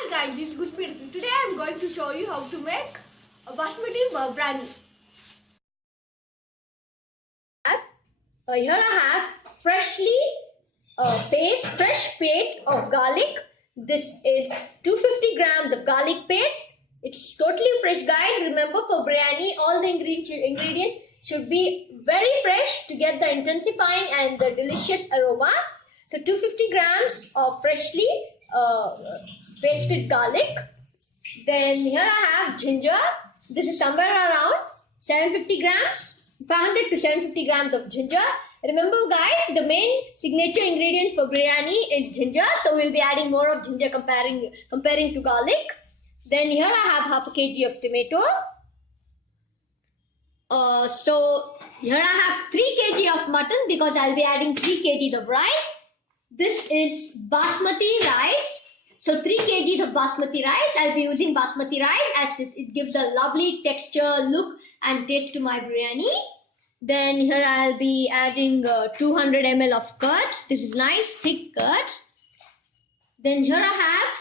Hi guys, this is Good Beautiful. Today I am going to show you how to make a Basmati biryani. Here I have fresh paste of garlic. This is 250 grams of garlic paste. It's totally fresh, guys. Remember, for biryani, all the ingredients should be very fresh to get the intensifying and the delicious aroma. So 250 grams of freshly pasted garlic. Then here I have ginger. This is somewhere around 750 grams, 500 to 750 grams of ginger. Remember, guys, the main signature ingredient for biryani is ginger, so we'll be adding more of ginger comparing to garlic. Then here I have half a kg of tomato. So here I have 3 kg of mutton because I'll be adding 3 kgs of rice. This is basmati rice. So 3 kgs of basmati rice. I'll be using basmati rice as it gives a lovely texture, look and taste to my biryani. Then here I'll be adding 200 ml of curds. This is nice thick curds. Then here I have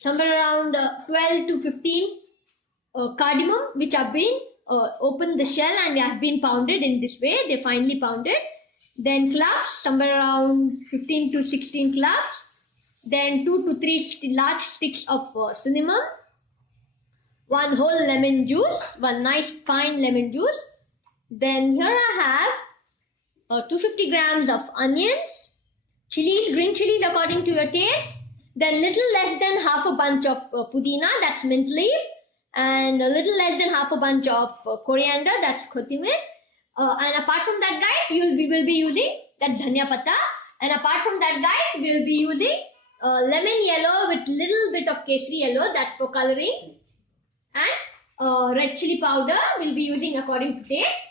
somewhere around 12 to 15 cardamom, which have been opened the shell and have been pounded in this way. They're finely pounded. Then cloves, somewhere around 15 to 16 cloves. Then 2 to 3 large sticks of cinnamon. 1 whole lemon juice, 1 nice fine lemon juice. Then here I have 250 grams of onions, chilies, green chilies according to your taste. Then little less than half a bunch of pudina, that's mint leaf. And a little less than half a bunch of coriander, that's kotimir. And apart from that, guys, we will be using that dhania patta. And apart from that, guys, we will be using lemon yellow with little bit of kesari yellow, that's for coloring. And red chili powder we'll be using according to taste.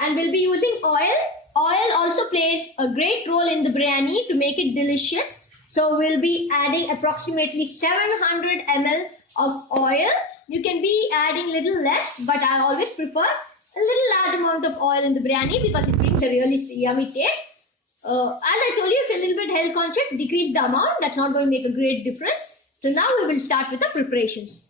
And we'll be using oil. Oil also plays a great role in the biryani to make it delicious. So we'll be adding approximately 700 ml of oil. You can be adding little less, but I always prefer a little large amount of oil in the biryani because it brings a really yummy taste. As I told you, if you're a little bit health conscious, decrease the amount. That's not going to make a great difference. So now we will start with the preparations.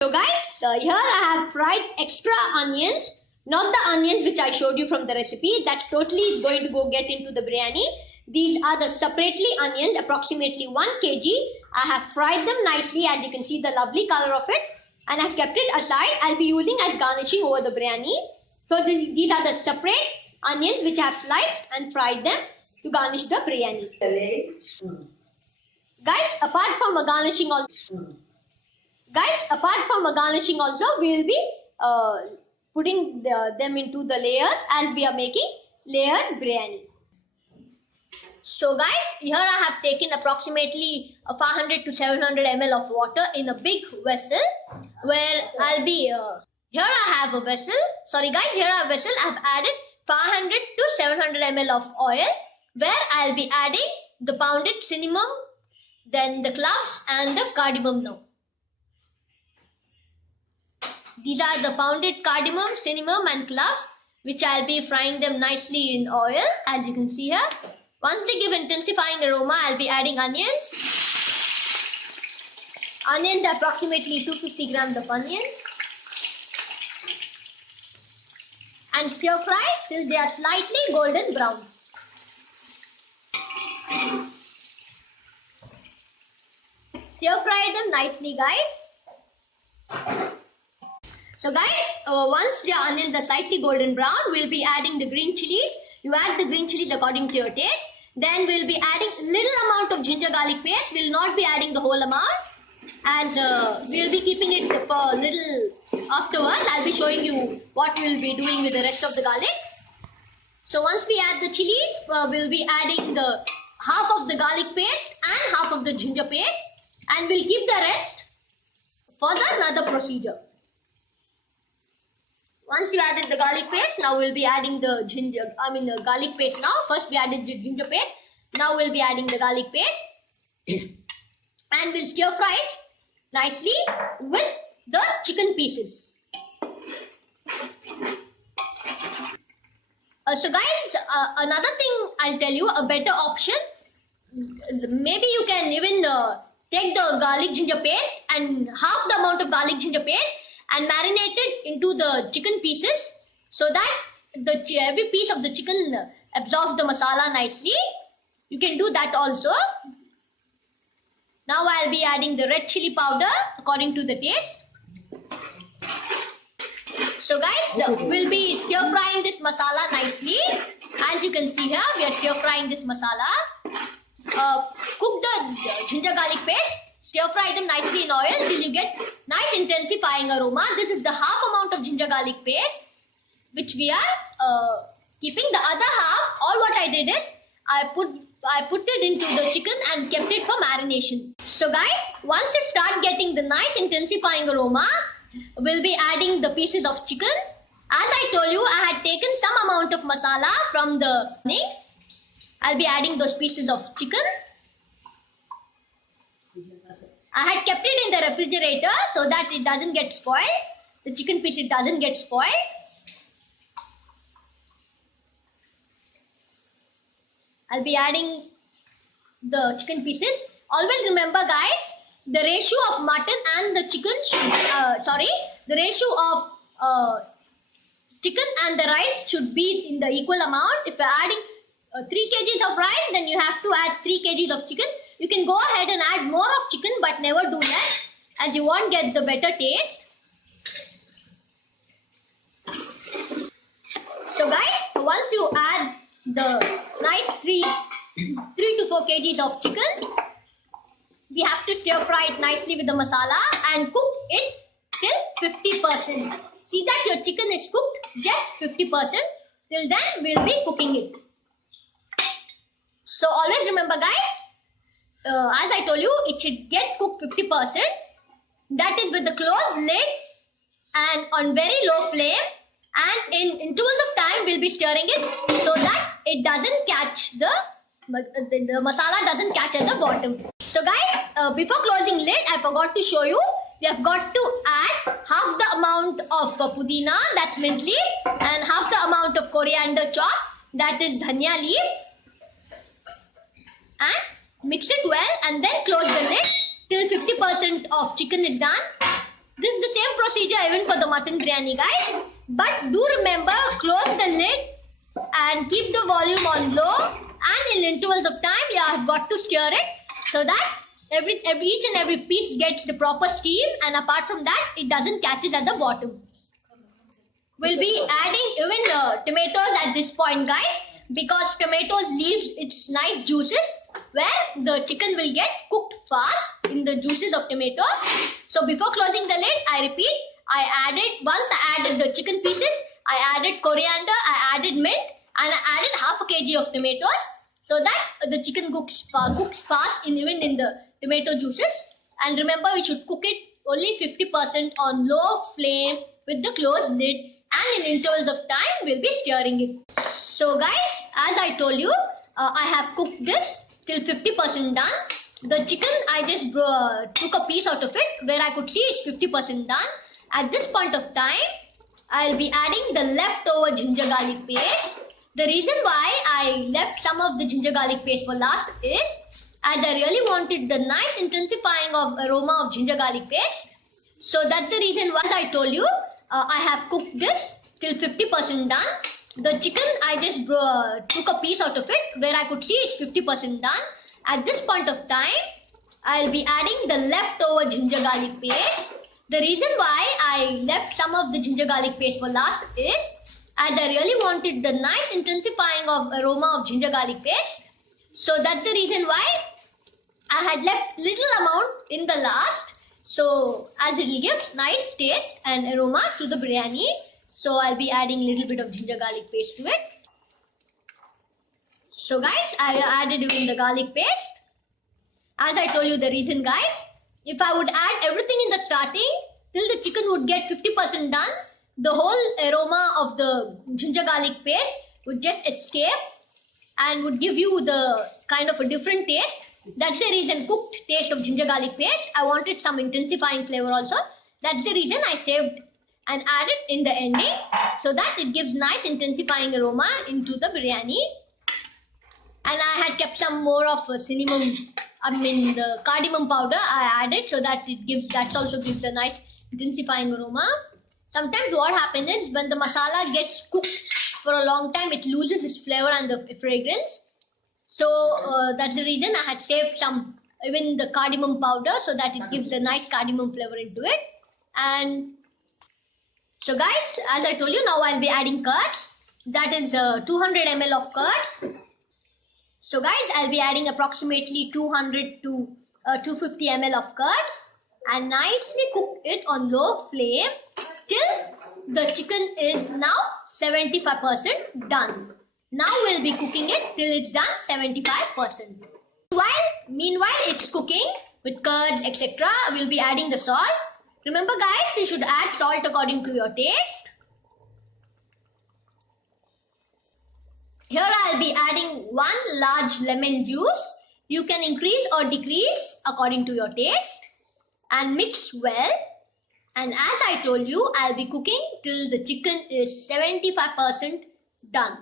So guys, here I have fried extra onions. Not the onions which I showed you from the recipe. That's totally going to go get into the biryani. These are the separately onions, approximately 1 kg. I have fried them nicely, as you can see the lovely color of it. And I've kept it aside. I'll be using as garnishing over the biryani. So these are the separate onions which I have sliced and fried them to garnish the biryani. Guys, apart from a garnishing also, we will be putting them into the layers as we are making layered biryani. So guys, here I have taken approximately 500 to 700 ml of water in a big vessel where I'll be, here I have a vessel, sorry guys, here I have a vessel. I've added 500 to 700 ml of oil where I'll be adding the pounded cinnamon, then the cloves and the cardamom now. These are the pounded cardamom, cinnamon and cloves which I'll be frying them nicely in oil, as you can see here. Once they give intensifying aroma, I'll be adding onions. Onions, approximately 250 grams of onions. And stir fry till they are slightly golden brown. Stir fry them nicely, guys. So guys, once the onions are slightly golden brown, we'll be adding the green chilies. You add the green chilies according to your taste. Then we'll be adding little amount of ginger garlic paste. We'll not be adding the whole amount, as we'll be keeping it for a little afterwards. I'll be showing you what we'll be doing with the rest of the garlic. So once we add the chilies, we'll be adding the half of the garlic paste and half of the ginger paste, and we'll keep the rest for another procedure. Once we added the garlic paste, now we'll be adding the garlic paste now. First we added the ginger paste. Now we'll be adding the garlic paste. And we'll stir fry it nicely with the chicken pieces. So guys, another thing I'll tell you, a better option. Maybe you can even take the garlic ginger paste and half the amount of garlic ginger paste and marinate it into the chicken pieces so that every piece of the chicken absorbs the masala nicely. You can do that also. Now I'll be adding the red chili powder according to the taste. So guys, we'll be stir frying this masala nicely. As you can see here, we are stir frying this masala. Cook the ginger garlic paste, stir fry them nicely in oil till you get nice intensifying aroma. This is the half amount of ginger garlic paste which we are keeping. The other half, all what I did is I put it into the chicken and kept it for marination. So guys, once you start getting the nice intensifying aroma, we'll be adding the pieces of chicken. As I told you, I had taken some amount of masala from the thing. I'll be adding those pieces of chicken. I had kept it in the refrigerator so that it doesn't get spoiled. The chicken piece doesn't get spoiled. I'll be adding the chicken pieces. Always remember guys, the ratio of mutton and the chicken should, the ratio of chicken and the rice should be in the equal amount. If you're adding 3 kgs of rice, then you have to add 3 kgs of chicken. You can go ahead and add more of chicken, but never do less, as you won't get the better taste. So guys, once you add the nice 3 to 4 kgs of chicken, we have to stir fry it nicely with the masala and cook it till 50%. See that your chicken is cooked just 50%. Till then, we'll be cooking it. So always remember guys, as I told you, it should get cooked 50%. That is with the closed lid and on very low flame. And in intervals of time, we'll be stirring it so that it doesn't catch the masala doesn't catch at the bottom. So guys, before closing lid, I forgot to show you. We have got to add half the amount of pudina, that's mint leaf, and half the amount of coriander chop, that is dhania leaf. And mix it well and then close the lid till 50% of chicken is done. This is the same procedure even for the mutton biryani guys. But do remember, close the lid and keep the volume on low, and in intervals of time you have got to stir it so that each and every piece gets the proper steam, and apart from that it doesn't catches at the bottom. We'll be adding even tomatoes at this point guys, because tomatoes leaves its nice juices where the chicken will get cooked fast in the juices of tomatoes. So before closing the lid, I repeat, once I added the chicken pieces, I added coriander, I added mint, and I added half a kg of tomatoes so that the chicken cooks fast even in the tomato juices. And remember, we should cook it only 50% on low flame with the closed lid, and in intervals of time, we'll be stirring it. So guys, as I told you, I have cooked this till 50% done. The chicken, I just took a piece out of it where I could see it's 50% done. At this point of time, I'll be adding the leftover ginger garlic paste. The reason why I left some of the ginger garlic paste for last is, as I really wanted the nice intensifying of aroma of ginger garlic paste. So that's the reason why I told you, I have cooked this till 50% done. The chicken, I just took a piece out of it where I could see it's 50% done. At this point of time, I'll be adding the leftover ginger garlic paste. The reason why I left some of the ginger garlic paste for last is, as I really wanted the nice intensifying of aroma of ginger garlic paste. So that's the reason why I had left little amount in the last. So as it will give nice taste and aroma to the biryani. So I'll be adding a little bit of ginger garlic paste to it. So guys, I added even the garlic paste. As I told you the reason guys, if I would add everything in the starting till the chicken would get 50% done, the whole aroma of the ginger garlic paste would just escape and would give you the kind of a different taste. That's the reason, cooked taste of ginger garlic paste. I wanted some intensifying flavor also. That's the reason I saved and added in the ending so that it gives nice intensifying aroma into the biryani. And I had kept some more of cinnamon the cardamom powder I added so that that also gives a nice intensifying aroma. Sometimes what happens is when the masala gets cooked for a long time, it loses its flavor and the fragrance. So that's the reason I had saved some, even the cardamom powder, so that it gives a nice cardamom flavor into it. And so guys, as I told you, now I'll be adding curds. That is 200 ml of curds. So guys, I'll be adding approximately 200 to 250 ml of curds and nicely cook it on low flame till the chicken is now 75% done. Now we'll be cooking it till it's done 75%. Meanwhile it's cooking with curds, etc. We'll be adding the salt. Remember guys, you should add salt according to your taste. Here I'll be adding 1 large lemon juice. You can increase or decrease according to your taste and mix well. And as I told you, I'll be cooking till the chicken is 75% done.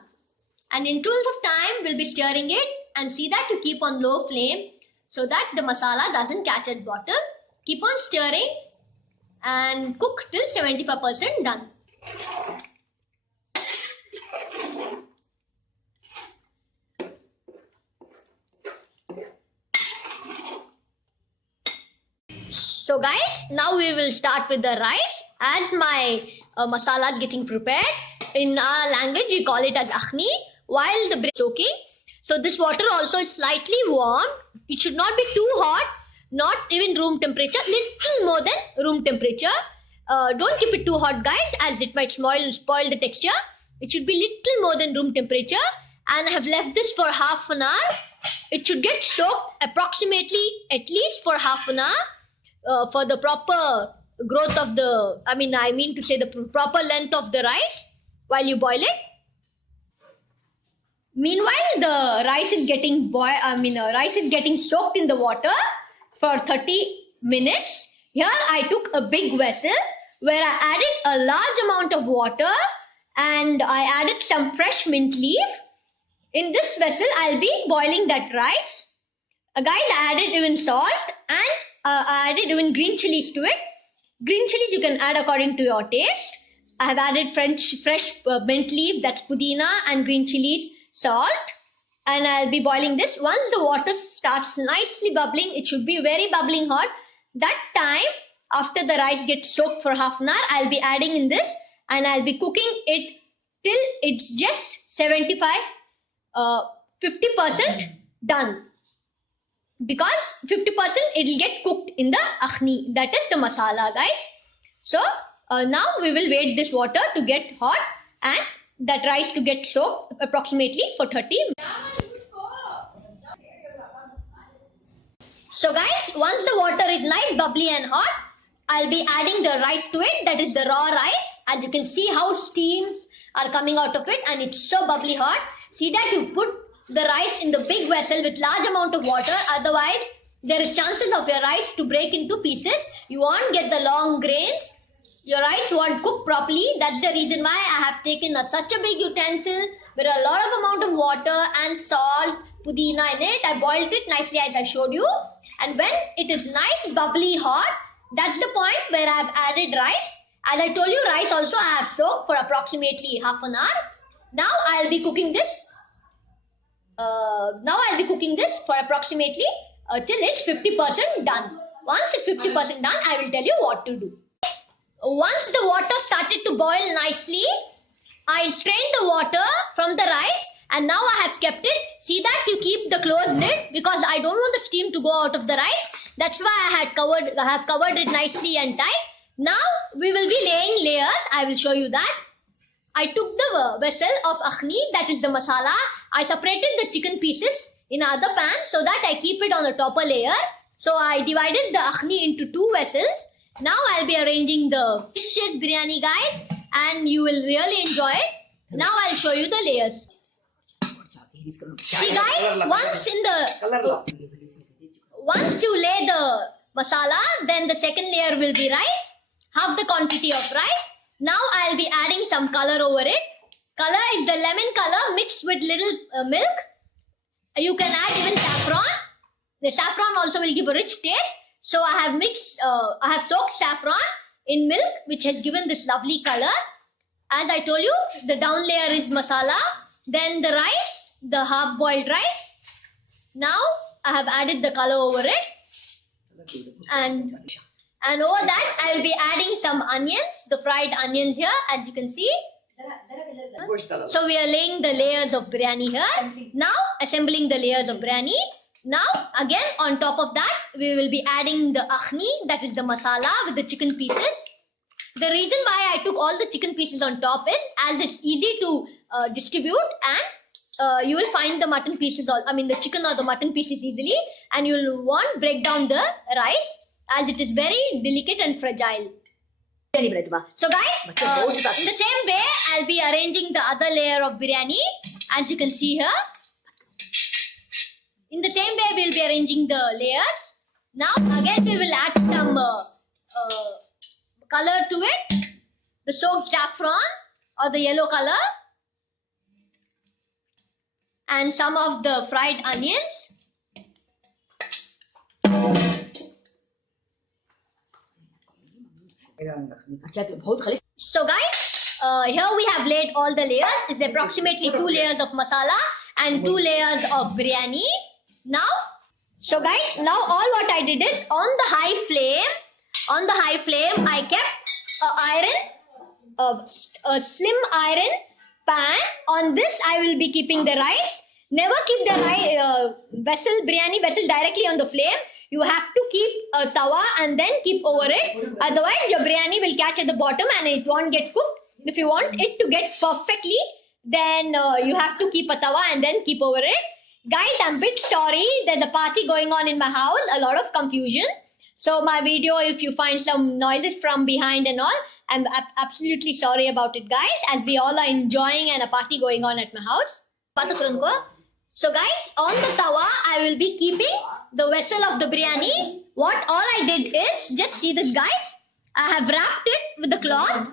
And in intervals of time, we'll be stirring it and see that you keep on low flame so that the masala doesn't catch at bottom. Keep on stirring and cook till 75% done. So guys, now we will start with the rice. As my masala is getting prepared, in our language we call it as akhni, while the bread is soaking. So this water also is slightly warm. It should not be too hot, not even room temperature, little more than room temperature. Don't keep it too hot guys, as it might spoil the texture. It should be little more than room temperature, and I have left this for half an hour. It should get soaked approximately at least for half an hour. For the proper growth of the, I mean to say the proper length of the rice while you boil it. Meanwhile, the rice is getting soaked in the water for 30 minutes. Here I took a big vessel where I added a large amount of water and I added some fresh mint leaf. In this vessel, I'll be boiling that rice. Guys, I added even salt and I added even green chilies to it. Green chilies you can add according to your taste. I have added fresh mint leaf, that's pudina, and green chilies, salt. And I'll be boiling this. Once the water starts nicely bubbling, it should be very bubbling hot. That time, after the rice gets soaked for half an hour, I'll be adding in this and I'll be cooking it till it's just 50% done. Because 50% it will get cooked in the akhni, that is the masala guys. So now we will wait this water to get hot and that rice to get soaked approximately for 30 minutes. So guys, once the water is nice, bubbly and hot, I'll be adding the rice to it, that is the raw rice. As you can see how steams are coming out of it and it's so bubbly hot. See that you put the rice in the big vessel with large amount of water, otherwise there is chances of your rice to break into pieces. You won't get the long grains, your rice won't cook properly. That's the reason why I have taken such a big utensil with a lot of amount of water and salt, pudina in it. I boiled it nicely as I showed you, and when it is nice bubbly hot, that's the point where I have added rice. As I told you, rice also I have soaked for approximately half an hour. Now I'll be cooking this for approximately till it's 50% done. Once it's 50% done, I will tell you what to do. Once the water started to boil nicely, I'll strain the water from the rice and now I have kept it. See that you keep the closed lid because I don't want the steam to go out of the rice. That's why I have covered it nicely and tight. Now we will be laying layers. I will show you that. I took the vessel of akhni, that is the masala. I separated the chicken pieces in other pan so that I keep it on the topper layer. So I divided the akhni into 2 vessels. Now I'll be arranging the delicious biryani guys and you will really enjoy it. Now I'll show you the layers. See guys, once you lay the masala, then the second layer will be rice, half the quantity of rice. Now I'll be adding some color over it. Color is the lemon color mixed with little milk. You can add even saffron. The saffron also will give a rich taste. So I have soaked saffron in milk, which has given this lovely color. As I told you, the down layer is masala. Then the rice, the half-boiled rice. Now I have added the color over it. And over that, I will be adding some onions, the fried onions here, as you can see. So we are laying the layers of biryani here. Now assembling the layers of biryani. Now again on top of that, we will be adding the akhni, that is the masala with the chicken pieces. The reason why I took all the chicken pieces on top is as it's easy to distribute, and you will find the mutton pieces, the chicken or the mutton pieces easily, and you will want break down the rice as it is very delicate and fragile. So guys, in the same way, I'll be arranging the other layer of biryani, as you can see here. In the same way, we'll be arranging the layers. Now again, we will add some color to it, the soaked saffron or the yellow color, and some of the fried onions. So guys, here we have laid all the layers. It's approximately 2 layers of masala and 2 layers of biryani. Now, so guys, now all what I did is on the high flame, I kept a slim iron pan. On this, I will be keeping the rice. Never keep the biryani vessel directly on the flame. You have to keep a tawa and then keep over it. Otherwise, your biryani will catch at the bottom and it won't get cooked. If you want it to get perfectly, then you have to keep a tawa and then keep over it. Guys, I'm a bit sorry. There's a party going on in my house. A lot of confusion. So my video, if you find some noises from behind and all, I'm absolutely sorry about it, guys, as we all are enjoying and a party going on at my house. So guys, on the tawa, I will be keeping the vessel of the biryani. What all I did is, just see this guys, I have wrapped it with the cloth,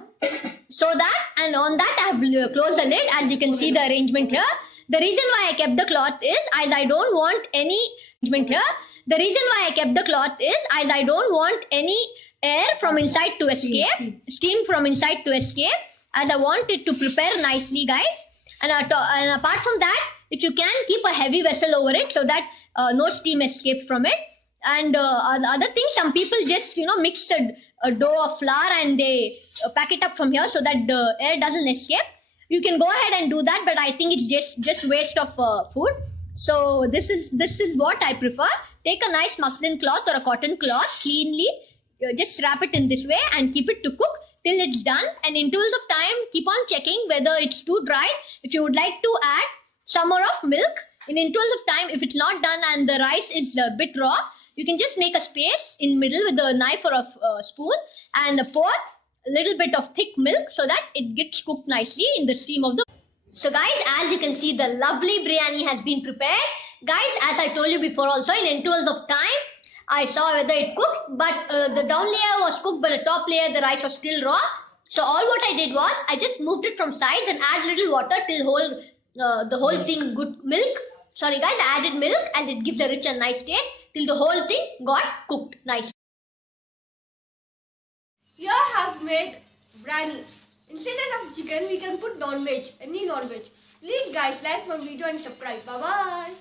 so that, and on that I have closed the lid, as you can see the arrangement here. The reason why I kept the cloth is, as I don't want any arrangement here. The reason why I kept the cloth is, as I don't want any air from inside to escape, steam from inside to escape, as I want it to prepare nicely, guys. And apart from that, if you can, keep a heavy vessel over it so that no steam escapes from it. And other things, some people just mix a dough of flour and they pack it up from here so that the air doesn't escape. You can go ahead and do that, but I think it's just waste of food. So this is what I prefer. Take a nice muslin cloth or a cotton cloth, cleanly, just wrap it in this way and keep it to cook till it's done. And in intervals of time, keep on checking whether it's too dry. If you would like to add some more of milk, in intervals of time, if it's not done and the rice is a bit raw, you can just make a space in middle with a knife or a spoon and pour a little bit of thick milk so that it gets cooked nicely in the steam of the. So guys, as you can see, the lovely biryani has been prepared. Guys, as I told you before also, in intervals of time, I saw whether it cooked, but the down layer was cooked, but the top layer, the rice was still raw. So all what I did was, I just moved it from sides and add little water till the whole thing good milk. Sorry guys, I added milk as it gives a rich and nice taste till the whole thing got cooked nicely. Here I have made biryani. Instead of chicken, we can put non-veg, any non-veg. Please guys, like my video and subscribe. Bye bye.